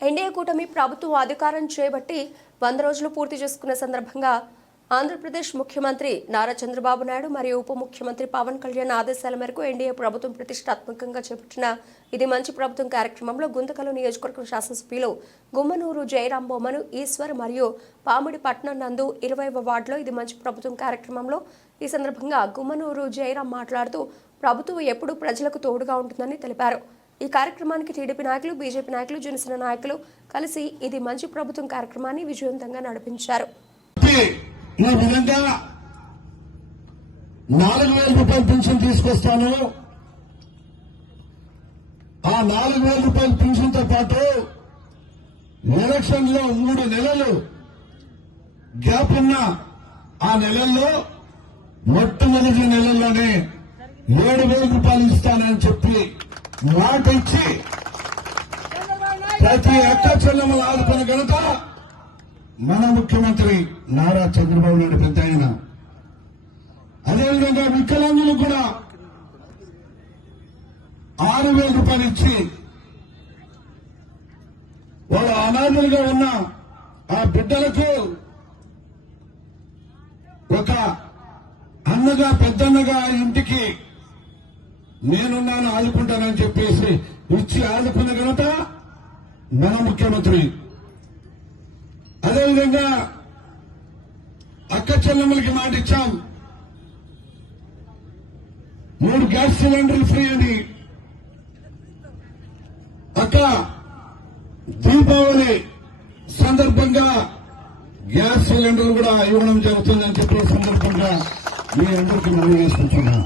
NDA కూటమి ప్రభుత్వం అధికారం చేపట్టి వంద రోజులు పూర్తి చేసుకున్న సందర్భంగా ఆంధ్రప్రదేశ్ ముఖ్యమంత్రి నారా చంద్రబాబు నాయుడు మరియు ఉప ముఖ్యమంత్రి పవన్ కళ్యాణ్ ఆదేశాల మేరకు ఎన్డీఏ ప్రభుత్వం ప్రతిష్టాత్మకంగా చేపట్టిన ఇది మంచి ప్రభుత్వం కార్యక్రమంలో గుంతకలు నియోజకవర్గం శాసనసభ్యులు గుమ్మనూరు జయరాం బొమ్మను ఈశ్వర్ మరియు పామిడి పట్నం నందు ఇరవైవ వార్డులో ఇది మంచి ప్రభుత్వం కార్యక్రమంలో ఈ సందర్భంగా గుమ్మనూరు జయరాం మాట్లాడుతూ ప్రభుత్వం ఎప్పుడూ ప్రజలకు తోడుగా ఉంటుందని తెలిపారు. ఈ కార్యక్రమానికి టీడీపీ నాయకులు బీజేపీ నాయకులు జనసేన నాయకులు కలిసి ఇది మంచి ప్రభుత్వం కార్యక్రమాన్ని విజయవంతంగా నడిపించారు. ఈ విధంగా నాలుగు వేల రూపాయల పెన్షన్ తీసుకొస్తాను. ఆ నాలుగు వేల రూపాయల పెన్షన్తో పాటు ఎలక్షన్లో మూడు నెలలు గ్యాప్ ఉన్న ఆ నెలల్లో మొట్టమొదటి నెలల్లోనే ఏడు వేల రూపాయలు ఇస్తానని చెప్పి మాట ఇచ్చి ప్రతి అక్క చెల్లెమ్మలు ఆదుకున్న ఘనత మన ముఖ్యమంత్రి నారా చంద్రబాబు నాయుడు పెద్ద ఆయన. అదేవిధంగా వికలాంగులు కూడా ఆరు వేల రూపాయలు ఇచ్చి వాళ్ళు అనాథులుగా ఉన్న ఆ బిడ్డలకు ఒక అన్నగా పెద్దన్నగా ఇంటికి నేనున్నాను ఆదుకుంటానని చెప్పేసి ఇచ్చి ఆదుకున్న ఘనత మన ముఖ్యమంత్రి. అదేవిధంగా అక్క చెల్లెమ్మలకి మాట ఇచ్చాం. మూడు గ్యాస్ సిలిండర్లు ఫ్రీ అని. అక్క దీపావళి సందర్భంగా గ్యాస్ సిలిండర్లు కూడా ఇవ్వడం జరుగుతుందని చెప్పిన సందర్భంగా మీ అందరికీ మనం వేసుకుంటున్నాం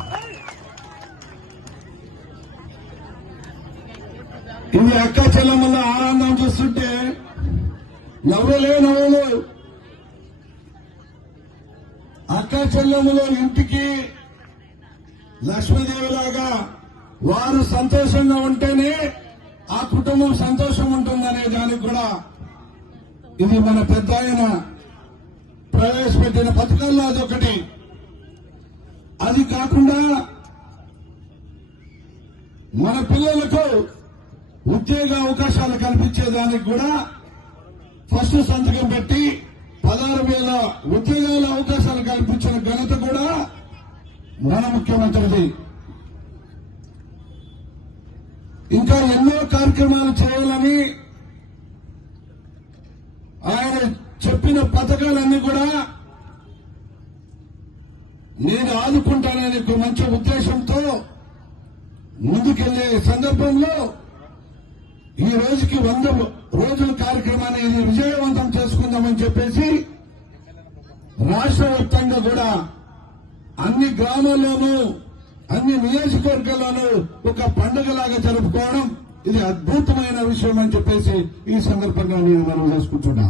మీ అక్క చెల్లెమ్మల ఆనందం చూస్తుంటే నవ్వలే నవ్వలు. అక్క చెల్లెమ్మలు ఇంటికి లక్ష్మీదేవిలాగా వారు సంతోషంగా ఉంటేనే ఆ కుటుంబం సంతోషం ఉంటుందనే దానికి కూడా ఇది మన పెద్ద ఆయన ప్రవేశపెట్టిన పథకాల్లో అదొకటి. అది కాకుండా మన పిల్లలకు ఉద్యోగ అవకాశాలు కల్పించేదానికి కూడా ఫస్ట్ సంతకం పెట్టి పదహారు వేల ఉద్యోగాల అవకాశాలు కల్పించిన ఘనత కూడా మన ముఖ్యమంత్రిది. ఇంకా ఎన్నో కార్యక్రమాలు చేయాలని ఆయన చెప్పిన పథకాలన్నీ కూడా నేను ఆదుకుంటాననే ఒక మంచి ఉద్దేశంతో ముందుకెళ్ళే సందర్భంలో ఈ రోజుకి వంద రోజుల కార్యక్రమాన్ని ఇది విజయవంతం చేసుకుందామని చెప్పేసి రాష్ట్ర వ్యాప్తంగా కూడా అన్ని గ్రామాల్లోనూ అన్ని నియోజకవర్గాల్లోనూ ఒక పండుగలాగా జరుపుకోవడం ఇది అద్భుతమైన విషయం అని చెప్పేసి ఈ సందర్భంగా నేను మనం చేసుకుంటున్నా.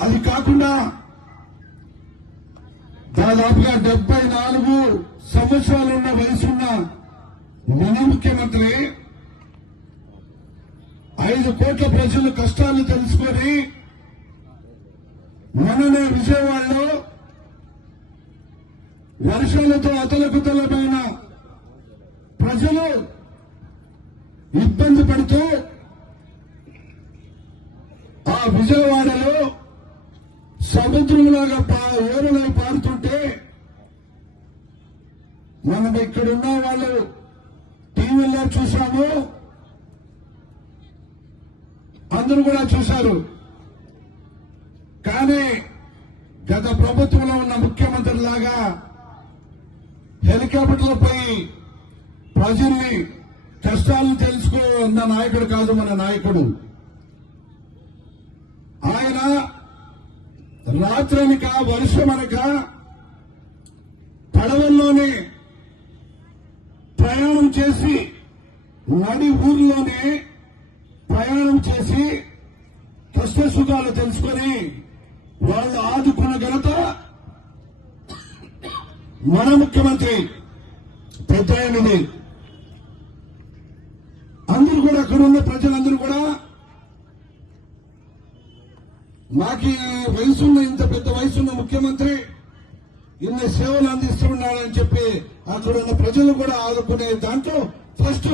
అది కాకుండా దాదాపుగా డెబ్బై నాలుగు సంవత్సరాలున్న వయసున్న మన ముఖ్యమంత్రి ఐదు కోట్ల ప్రజలు కష్టాలు తెలుసుకొని మననే విజయవాడలో వర్షాలతో అతలకుతలమైన ప్రజలు ఇబ్బంది పడుతూ ఆ విజయవాడలో సముద్రంలాగా పా ఏరులై పారుతుంటే మనం ఇక్కడున్న వాళ్ళు టీవీలో చూసాము అందరూ కూడా చూశారు. కానీ గత ప్రభుత్వంలో ఉన్న ముఖ్యమంత్రి లాగా హెలికాప్టర్లో పోయి ప్రజల్ని కష్టాలను తెలుసుకోన్న నాయకుడు కాదు మన నాయకుడు. ఆయన రాత్రనిక వర్షమనక పడవల్లోనే ప్రయాణం చేసి నడి ఊర్లోనే ప్రయాణం చేసి కష్ట సుఖాలు తెలుసుకొని వాళ్ళు ఆదుకున్న ఘనత మన ముఖ్యమంత్రి పెద్ద ఆయనది అందరూ కూడా అక్కడ ఉన్న ప్రజలందరూ కూడా మాకు వయసున్న ఇంత పెద్ద వయసున్న ముఖ్యమంత్రి ఇన్ని సేవలు అందిస్తున్నాడని చెప్పి అక్కడ ఉన్న ప్రజలు కూడా ఆదుకునే దాంట్లో ఫస్ట్